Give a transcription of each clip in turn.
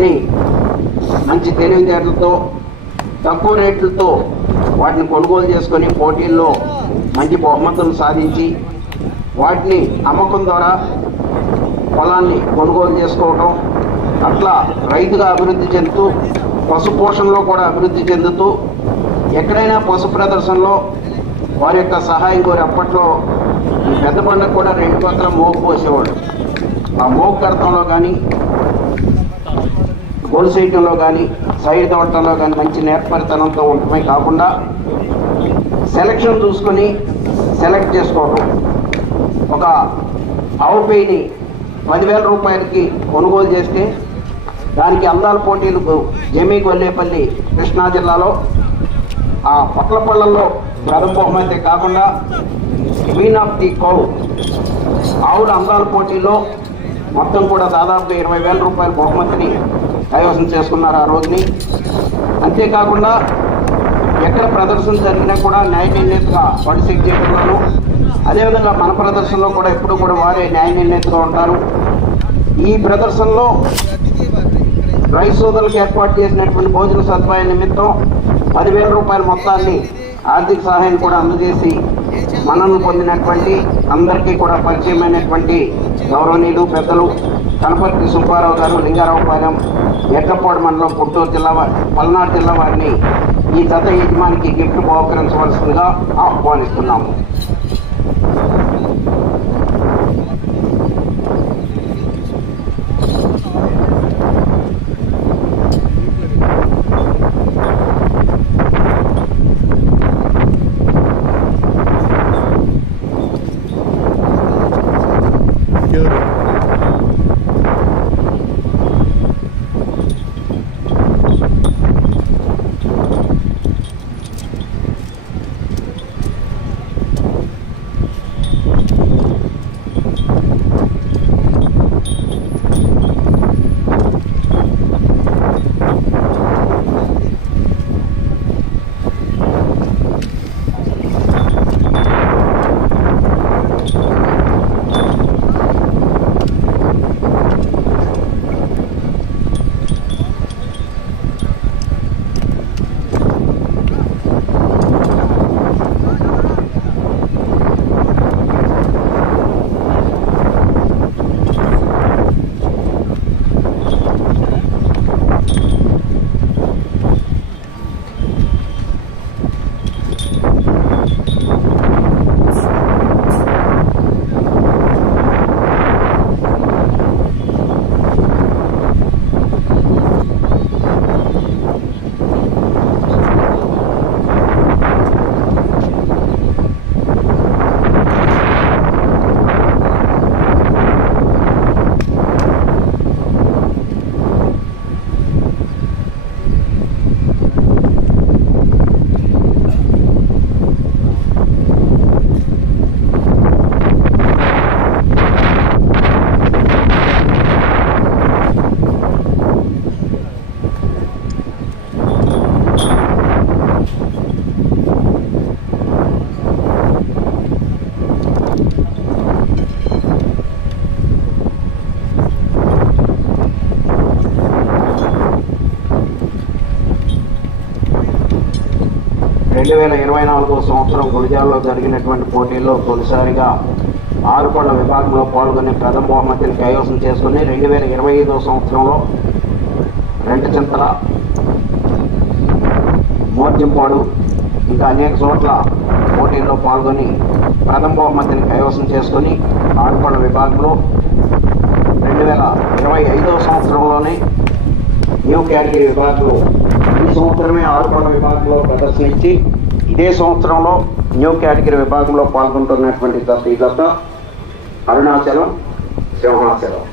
కానీ మంచి తెలివితేటలతో తక్కువ రేట్లతో వాటిని కొనుగోలు చేసుకొని పోటీల్లో మంచి బహుమతులు సాధించి వాటిని అమ్మకం ద్వారా పొలాన్ని కొనుగోలు చేసుకోవటం అట్లా రైతుగా అభివృద్ధి చెందుతూ పశు పోషణలో కూడా అభివృద్ధి చెందుతూ ఎక్కడైనా పశు ప్రదర్శనలో వారి యొక్క సహాయం కోరి అప్పట్లో ఈ పెద్ద పండుగ కూడా రెండు పక్కల మోపు పోసేవాడు ఆ మోపు కడతంలో కానీ గొలుసు వేయటంలో కానీ సైడ్ తోటంలో కానీ మంచి నేర్పరితనంతో ఉండటమే కాకుండా సెలక్షన్ చూసుకొని సెలెక్ట్ చేసుకోవటం. ఒక ఆవు పేయిని పదివేల రూపాయలకి కొనుగోలు చేస్తే దానికి అందాల పోటీలకు జమీ గొల్లేపల్లి కృష్ణా జిల్లాలో ఆ పొట్లపళ్ళల్లో పళ్ళల్లో బహుమతి కాకుండా క్వీన్ ఆఫ్ ది కౌ ఆవుల అందాల పోటీలో మొత్తం కూడా దాదాపు ఇరవై వేల రూపాయల బహుమతిని కైవసం చేసుకున్నారు ఆ రోజుని. అంతేకాకుండా ఎక్కడ ప్రదర్శన జరిగినా కూడా న్యాయ నిర్ణేతగా బడి చెక్ చేయడంలోనూ అదేవిధంగా మన ప్రదర్శనలో కూడా ఎప్పుడు కూడా వారే న్యాయ నిర్ణేతగా ఉంటారు. ఈ ప్రదర్శనలో రైతు సోదరులకు ఏర్పాటు చేసినటువంటి భోజన సదుపాయం నిమిత్తం పదివేల రూపాయల మొత్తాన్ని ఆర్థిక సహాయం కూడా అందజేసి మనను పొందినటువంటి అందరికీ కూడా పరిచయమైనటువంటి గౌరవనీయులు పెద్దలు కనపర్తి సుబ్బారావు గారు లింగారావుపాలెం ఎక్కపాడు మండలం పుట్టూరు జిల్లా పల్నాడు జిల్లా వారిని ఈ జత యజమానికి గిఫ్ట్ బహుకరించవలసిందిగా ఆహ్వానిస్తున్నాము. రెండు వేల ఇరవై నాలుగో సంవత్సరం గురిజాల్లో జరిగినటువంటి పోటీల్లో తొలిసారిగా ఆరుపళ్ళ విభాగంలో పాల్గొని ప్రథమ బహుమతిని కైవసం చేసుకుని రెండు వేల ఇరవై ఐదో సంవత్సరంలో రెండు చింతల మోర్జింపాడు ఇంకా అనేక చోట్ల పోటీల్లో పాల్గొని ప్రథమ బహుమతిని కైవసం చేసుకుని ఆరుపళ్ళ విభాగంలో రెండు వేల ఇరవై ఐదో సంవత్సరంలోనే న్యూ కేటగిరీ విభాగంలో ఈ సంవత్సరమే ఆరుపడ విభాగంలో ప్రదర్శన ఇచ్చి ఇదే సంవత్సరంలో న్యూ కేటగిరీ విభాగంలో పాల్గొంటున్నటువంటి దత్త ఈ దత్త అరుణాచలం సింహాచలం.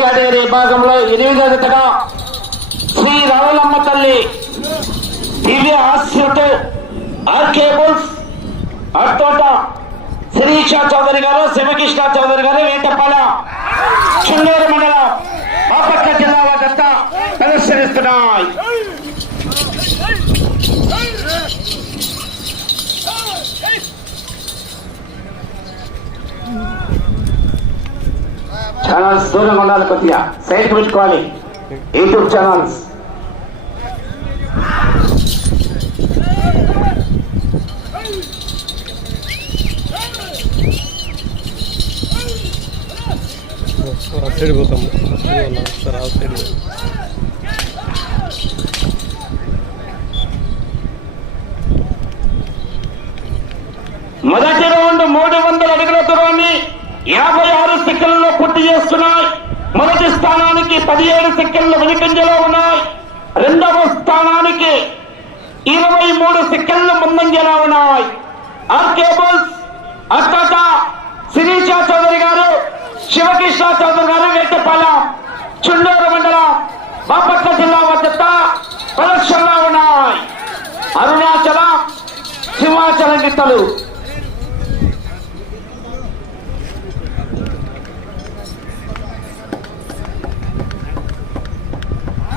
కేటగిరీ విభాగంలో ఎనిమిదో శ్రీ రావులమ్మ తల్లి దివ్య ఆశ్రతో ఆర్కేబుల్స్ బుల్స్ అట్టోట శిరీష చౌదరి గారు శివకృష్ణ చౌదరి గారు వేటపాల చుండూరు మండలం బాపట్ల జిల్లా వద్ద ప్రదర్శనిస్తున్నాయి. ఛానల్స్ దూరంగా ఉండాలి కొద్దిగా. సైడ్ పెట్టుకోవాలి యూట్యూబ్ ఛానల్స్ ఆ సైడ్ పోతాము సార్ ఆ సైడ్ మొదటి రౌండ్ మూడు వందల అడుగుల దూరాన్ని యాభై ఆరు పూర్తి చేస్తున్నాయి. మొదటి స్థానానికి పదిహేడు సెకండ్ల వెనుకంజలో ఉన్నాయి. రెండవ స్థానానికి ఇరవై మూడు సెకండ్లు ముందంజలో ఉన్నాయి. ఆర్కేబుల్స్ అక్కట శిరీష చౌదరి గారు శివకృష్ణ చౌదరి గారు వేటపాలెం చుండూరు మండలం బాపట్ల జిల్లా వద్ద ప్రదర్శనలో ఉన్నాయి. అరుణాచలం సింహాచలం గిత్తలు.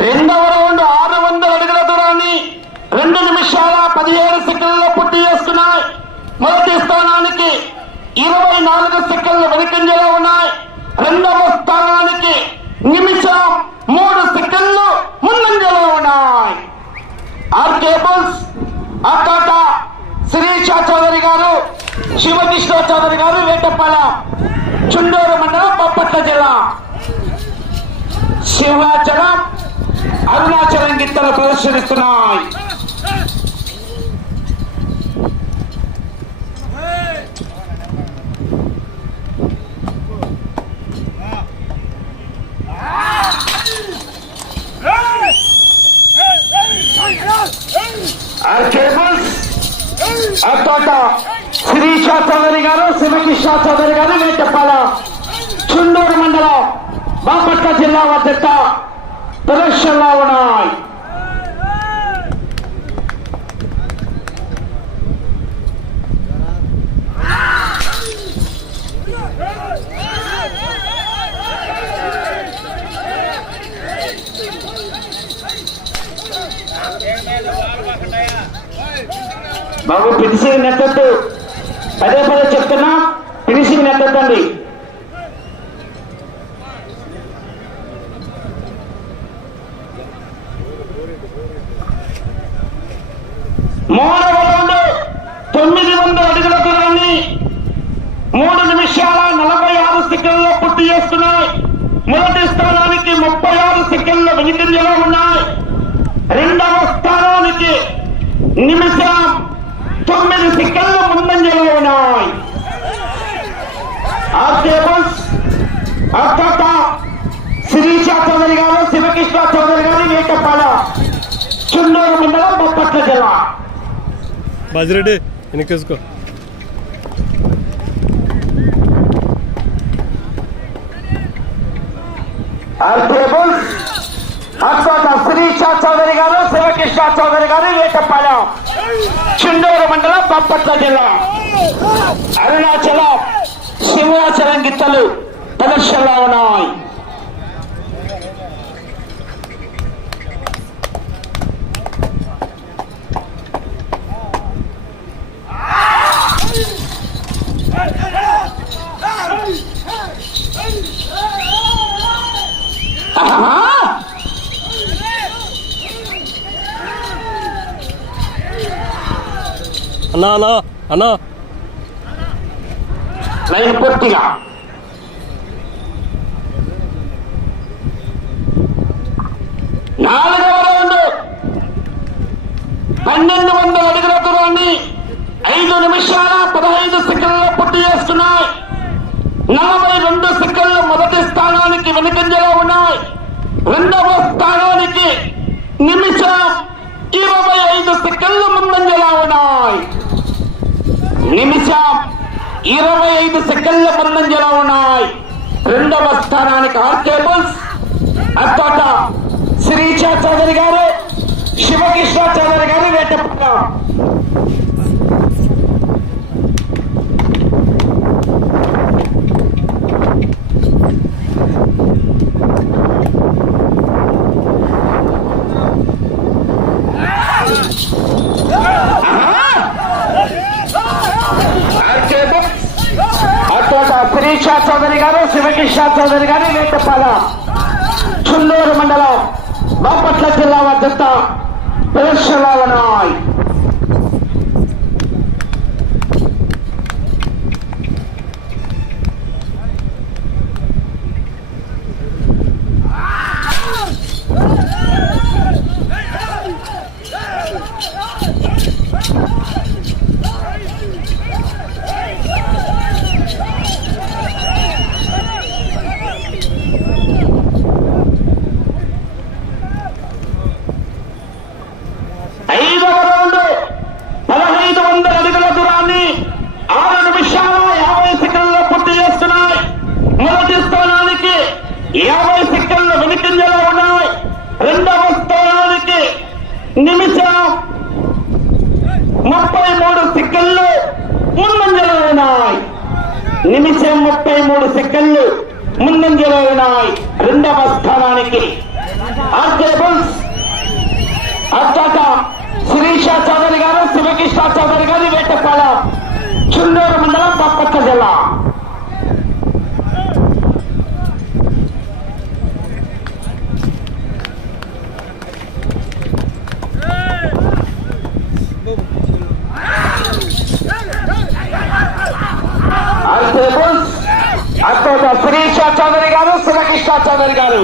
రెండవ రౌండ్ ఆరు వందల అడుగుల దూరాన్ని రెండు నిమిషాల పదిహేడు సెకండ్లలో పూర్తి చేస్తున్నాయి మొదటి స్థానానికి ఇరవై నాలుగు సెకండ్లు వెనుకంజలో ఉన్నాయి రెండవ స్థానానికి నిమిషం మూడు సెకండ్లు ముందంజలో ఉన్నాయి. ఆర్కేబుల్స్ అక్కడ శిరీష చౌదరి గారు శివకృష్ణ చౌదరి గారు వేటపాల చుండూరు మండలం బొప్పట్ల జిల్లా. సింహాచలం అరుణాచలం గిత్తలు ప్రదర్శనిస్తున్నాయి. ఆ కేబుల్స్ అత్తోట శిరీష చౌదరి గారు శివకృష్ణ చౌదరి గారు వేటపాలెం చుండూరు మండలం బాపట్ల జిల్లా వద్ద ప్రదర్శనలో ఉన్నాయి బాబు ఫినిషింగ్ నెట్టద్దు పదే పదే చెప్తున్నా ఫినిషింగ్ నెట్టద్దండి మూడవ రౌండ్ తొమ్మిది వందల అడుగుల దూరాన్ని మూడు నిమిషాల నలభై ఆరు సెకండ్లో పూర్తి చేస్తున్నాయి మొదటి స్థానానికి ముప్పై ఆరు సెకండ్ల వెనుకంజలో ఉన్నాయి రెండవ స్థానానికి నిమిషం తొమ్మిది సెకండ్ల ముందంజలో ఉన్నాయి ఆ టేబుల్స్ అక్కట శిరీష చౌదరి గారు శివకృష్ణ చౌదరి గారు వేటపాల చుండూరు మండలం బొప్పట్ల జిల్లా. బాజిరెడ్డి వెనకేసుకో. శిరీష చౌదరి గారు శివకృష్ణ చౌదరి గారు వేటపాలెం చుండూరు మండలం బొప్పట్ల జిల్లా. అరుణాచలం సింహాచలం గిత్తలు ప్రదర్శనలో ఉన్నాయి. అన్నా అన్నా అన్నా. లైన్ పూర్తిగా. నాలుగవ రౌండ్. పన్నెండు వందల అడుగుల దూరాన్ని ఐదు నిమిషాల పదహైదు సెకండ్ల పూర్తి చేస్తున్నాయి. నలభై రెండు సెకండ్లు మొదటి స్థానానికి వెనుకంజలో ఉన్నాయి. రెండవ స్థానానికి నిమిషం ఇరవై ఐదు సెకండ్లు ముందంజలా ఉన్నాయి. నిమిషం ఇరవై ఐదు సెకండ్ల ముందంజలో ఉన్నాయి. రెండవ స్థానానికి ఆర్కేబుల్స్ అత్తోట శ్రీచా చౌదరి గారు శివకృష్ణ చౌదరి గారు వేటపడ్డాం అచ్చట చౌదరి గారు శివకృష్ణ చౌదరి గారు.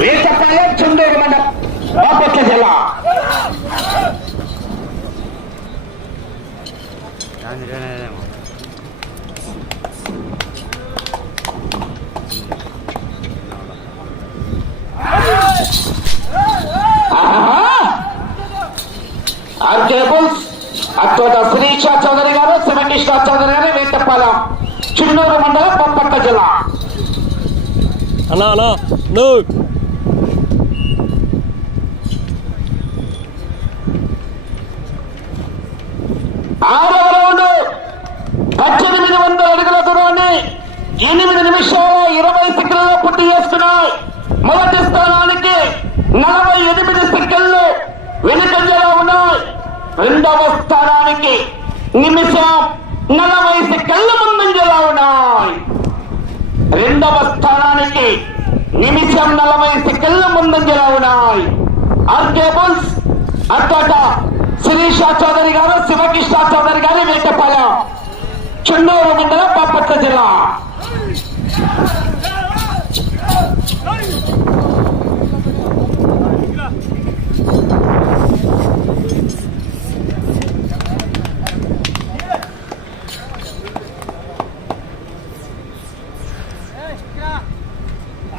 వేటపాలెం చుండూరు మండలం బాపట్ల జిల్లా. ఆర్కేబుల్స్ అచ్చోట శ్రీష చౌదరి గారు శివకృష్ణ చౌదరి గారు వేటపాలెం చిన్నూరు మండలం బొప్పట్ల జిల్లా. అన్నా అన్నా నో. పద్దెనిమిది వందల అడుగుల దూరాన్ని ఎనిమిది నిమిషాల ఇరవై సెకండ్లలో పూర్తి చేస్తున్నాయి. మొదటి స్థానానికి నలభై ఎనిమిది సెకండ్లు వెనుకంజలో ఉన్నాయి. రెండవ స్థానానికి నిమిషం నలభై సెకండ్ల ముందంజలో ఉన్నాయి. రెండవ స్థానానికి నిమిషం నలభై సెకండ్ల ముందంజలో ఉన్నాయి. ఆర్కేబుల్స్ అక్కడ శిరీష చౌదరి గారు శివకృష్ణ చౌదరి గారు వేటపాలెం చెన్నూరు మండలం బాపట్ల జిల్లా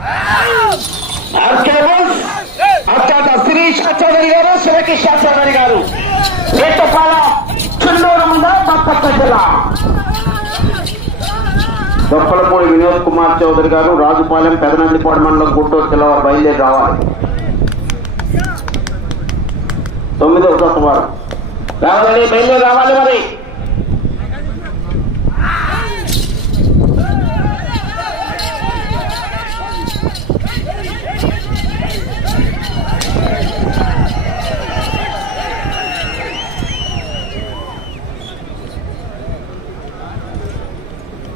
ఆర్కేబుల్స్ అత్యంత శిరీష చౌదరి గారు శివకృష్ణ చౌదరి గారు. ఏటపాల చుండూరు మండలం బాపట్ల జిల్లా. దొప్పలపూడి వినోద్ కుమార్ చౌదరి గారు రాజుపాలెం పెదనందిపాడు మండలం గుంటూరు జిల్లా వారు బయలుదేరి రావాలి. తొమ్మిదో కొత్త వారు రావాలి బయలుదేరి రావాలి మరి.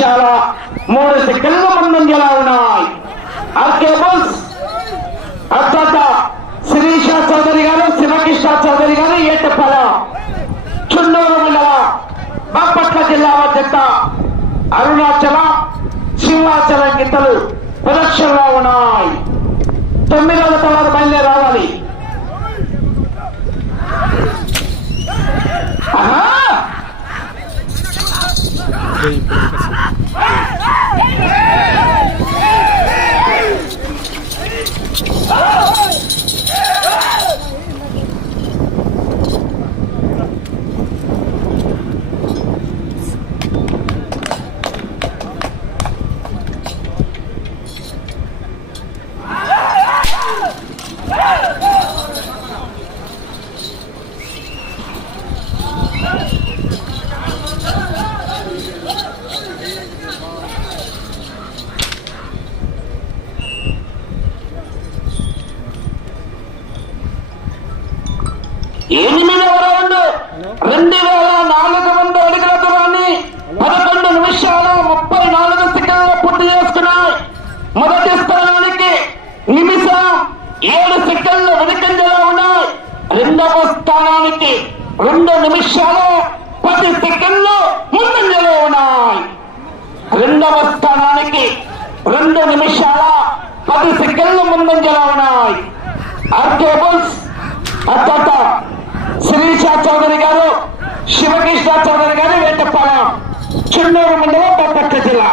రెండు నిమిషాల మూడు సెకండ్లు ముందంజలో ఉన్నాయి ఆర్కేబుల్స్ అత్వాత శిరీష చౌదరి గారు శివకృష్ణ చౌదరి గారు ఏటపల చుండూరు మండల బాపట్ల జిల్లా జత అరుణాచల సింహాచలం గిత్తలు ప్రదక్షిణలో ఉన్నాయి తొమ్మిదవ తర్వాత బయలుదేరి రావాలి ఆహా! ఎనిమిదవ రౌండ్ రెండు వేల నాలుగు వందల అడుగుల దూరాన్ని పదకొండు నిమిషాల ముప్పై నాలుగు సెకండ్లు పూర్తి చేసుకున్నాయి మొదటి స్థానానికి నిమిషం ఏడు సెకండ్లు వెనుకంజలో ఉన్నాయి రెండవ స్థానానికి రెండు నిమిషాలు ప్రతి సెకండ్లో ముందంజలో ఉన్నాయి. రెండవ స్థానానికి రెండు నిమిషాల పది సెకండ్లు ముందంజలో ఉన్నాయి. ఆర్కేబుల్స్ అత్తంత శిరీష చౌదరి గారు శివకృష్ణ చౌదరి గారు వేటపాలెం చున్నూరు మండలం బాపట్ల జిల్లా.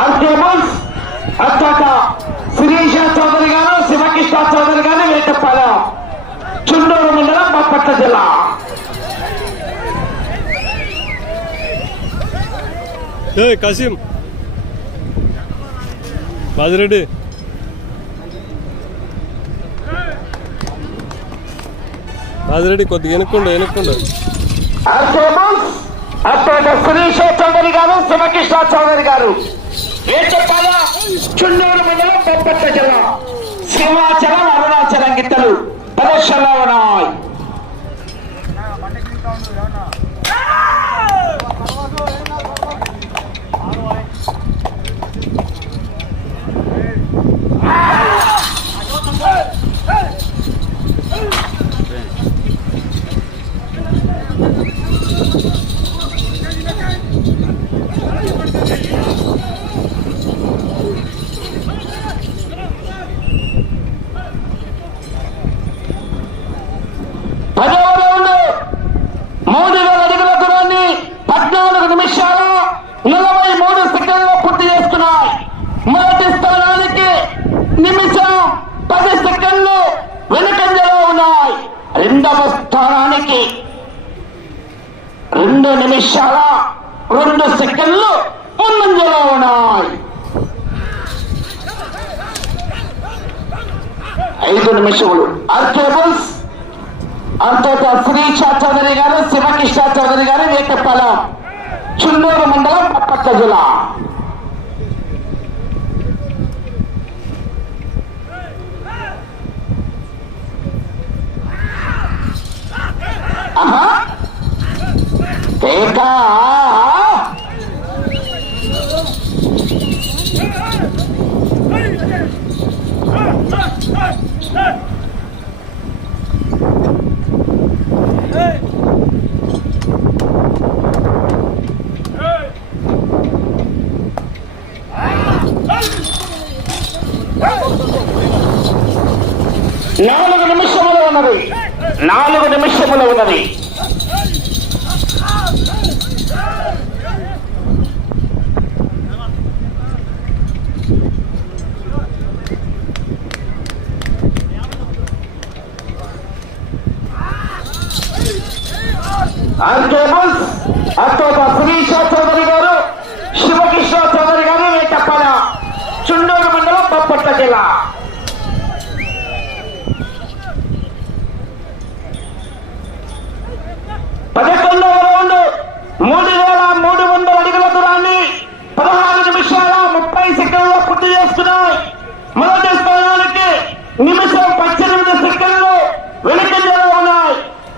అర్జబుల్స్ అత్తాక శిరీష చౌదరి గారు శివకృష్ణ చౌదరి గారు వేటపాలెం చుండూరు మండలం బాపట్ల జిల్లా. కసీం. బాజిరెడ్డి. బాజిరెడ్డి కొద్దిగా వెనుక్కుండు వెనుక్కుండు. అత్తాక శిరీష చౌదరి గారు శివకృష్ణ చౌదరి గారు. వేటపాలెం చుండూరు మండలం బాపట్ల జిల్లా. సింహాచలం అరుణాచలం గిత్తలు. ప్రదర్శనలో ఉన్నాయి చున్నూరు మండలం పట్టక్క జిల్లా ఆహా నాలుగు జిల్లా ఉన్నది. నాలుగు నిమిషములు ఉన్నది. ఆర్కేబుల్స్ అత్తోట శ్రీష చౌదరి గారు శివకృష్ణ చౌదరి గారు వేటప్పల చుండూరు మండలం బొప్పట్ల జిల్లా పదకొండవ రౌండ్ మూడు వేల మూడు వందల అడుగుల దూరాన్ని పదహారు నిమిషాల ముప్పై సెకండ్లో పూర్తి చేసుకున్నాయి మొదటి స్థానానికి నిమిషం పద్దెనిమిది సెకండ్లు వెనుకంజలో ఉన్నాయి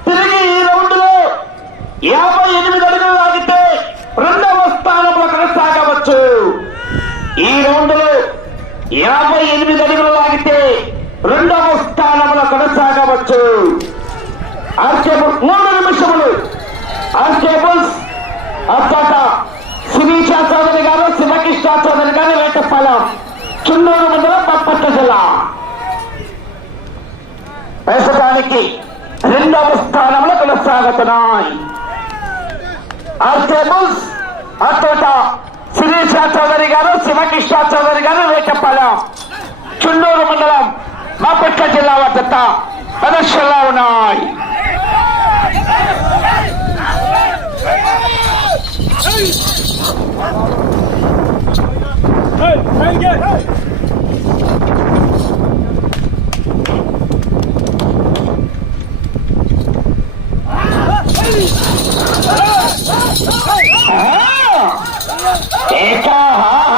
తిరిగి ఈ రౌండ్లో యాభై ఎనిమిది అడుగులు లాగితే రెండవ స్థానంలో కొనసాగవచ్చు ఈ రౌండ్లో యాభై ఎనిమిది అడుగులు లాగితే రెండవ స్థానంలో కొనసాగవచ్చు ఆర్కేబుల్ మూడు నిమిషములు. ఆర్కేబుల్స్ అచ్చట శిరీషా చౌదరి గారు శివకృష్ణ చౌదరి గారు వేటపాలెం చున్నూరు మండలం పప్పట్ల జిల్లా. ప్రస్తుతానికి రెండవ స్థానంలో కొనసాగుతున్నాయి. ఆర్కేబుల్స్ అత్తోట శిరీషా చౌదరి గారు శివకృష్ణ చౌదరి గారు వేటపాలెం చున్నూరు మండలం బాపట్ల జిల్లా వద్ద ప్రదర్శనలో ఉన్నాయి ఏకా హా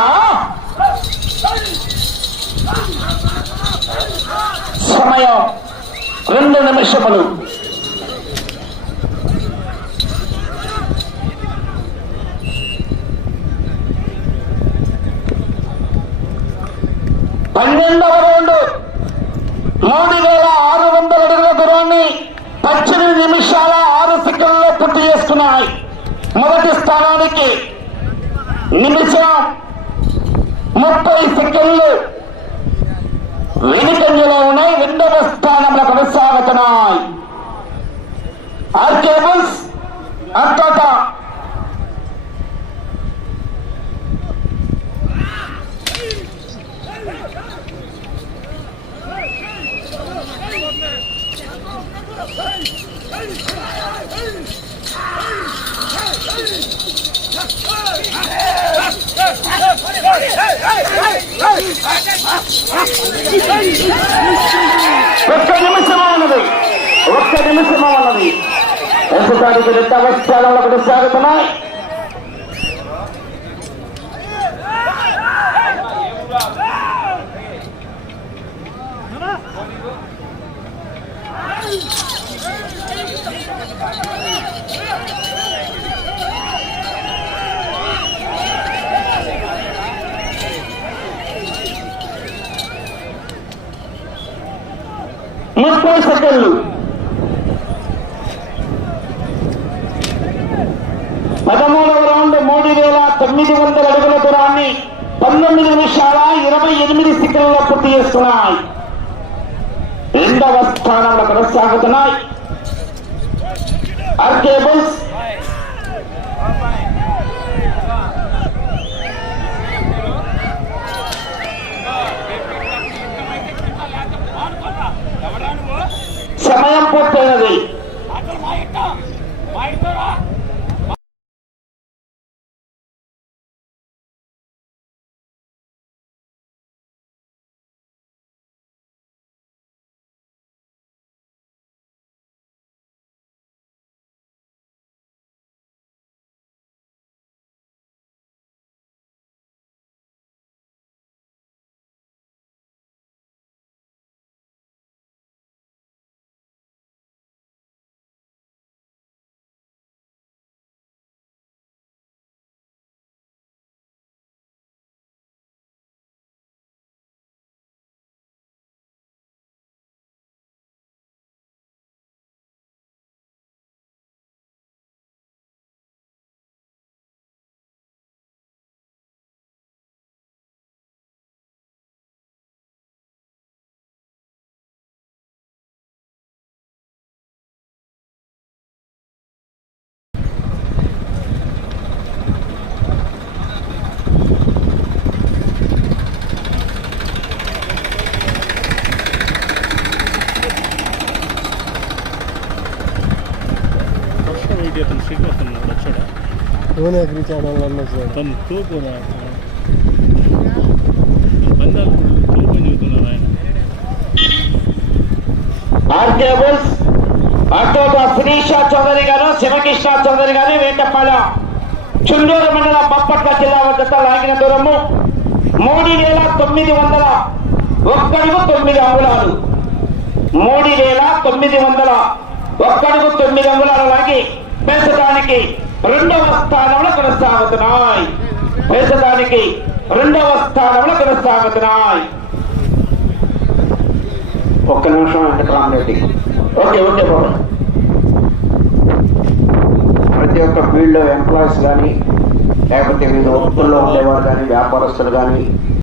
రెండు పన్నెండవ రౌండ్ మూడు వేల ఆరు వందల అడుగుల దూరాన్ని పద్దెనిమిది నిమిషాల ఆరు సెకండ్లో పూర్తి చేసుకున్నాయి. మొదటి స్థానానికి నిమిషం ముప్పై సెకండ్లు వెనుకంజలో ఉన్నాయి రెండవ స్థానంలో కొనసాగుతున్నాయి ఆర్కేబుల్స్ అత్తోట ఒక్క నిమిషమా ఉన్నది ఒక్క నిమిషమా ఉన్నది ప్రస్తుతానికి రెండవ స్థానంలో కొనసాగుతున్నాయి ముప్పై సెకండ్లు. పదమూడవ రౌండ్ మూడు వేల తొమ్మిది వందల అడుగుల దూరాన్ని పంతొమ్మిది నిమిషాల ఇరవై ఎనిమిది సెకండ్లో పూర్తి చేస్తున్నాయి. రెండవ స్థానంలో కొనసాగుతున్నాయి. ఆర్కేబుల్స్ సమయం tamanha potência. Dhoni agri channel sir తను తోపు రా. పందాలు తోపు అని చెబుతున్నారు ఆయన. ఆర్కేబుల్స్ అటోబా శిరీష చౌదరి గారు శివకృష్ణ చౌదరి గారు వేటపాల చుండూరు మండల బొప్పట్ల జిల్లా వద్ద లాగిన దూరము మూడు వేల తొమ్మిది వందల ఒక్కడుగు తొమ్మిది అంగుళాలు. మూడు వేల తొమ్మిది వందల ఒక్కడుగు తొమ్మిది అంగుళాలు లాగి పెంచడానికి రెండవ స్థానంలో కొనసాగుతున్నాయి. పెంచడానికి రెండవ స్థానంలో కొనసాగుతున్నాయి. ఒక్క నిమిషం వెంకటరామరెడ్డి ఓకే ఓకే బాబు. ప్రతి ఒక్క ఫీల్డ్లో ఎంప్లాయీస్ కానీ లేకపోతే వివిధ వృత్తుల్లో ఉండేవారు కానీ వ్యాపారస్తులు కానీ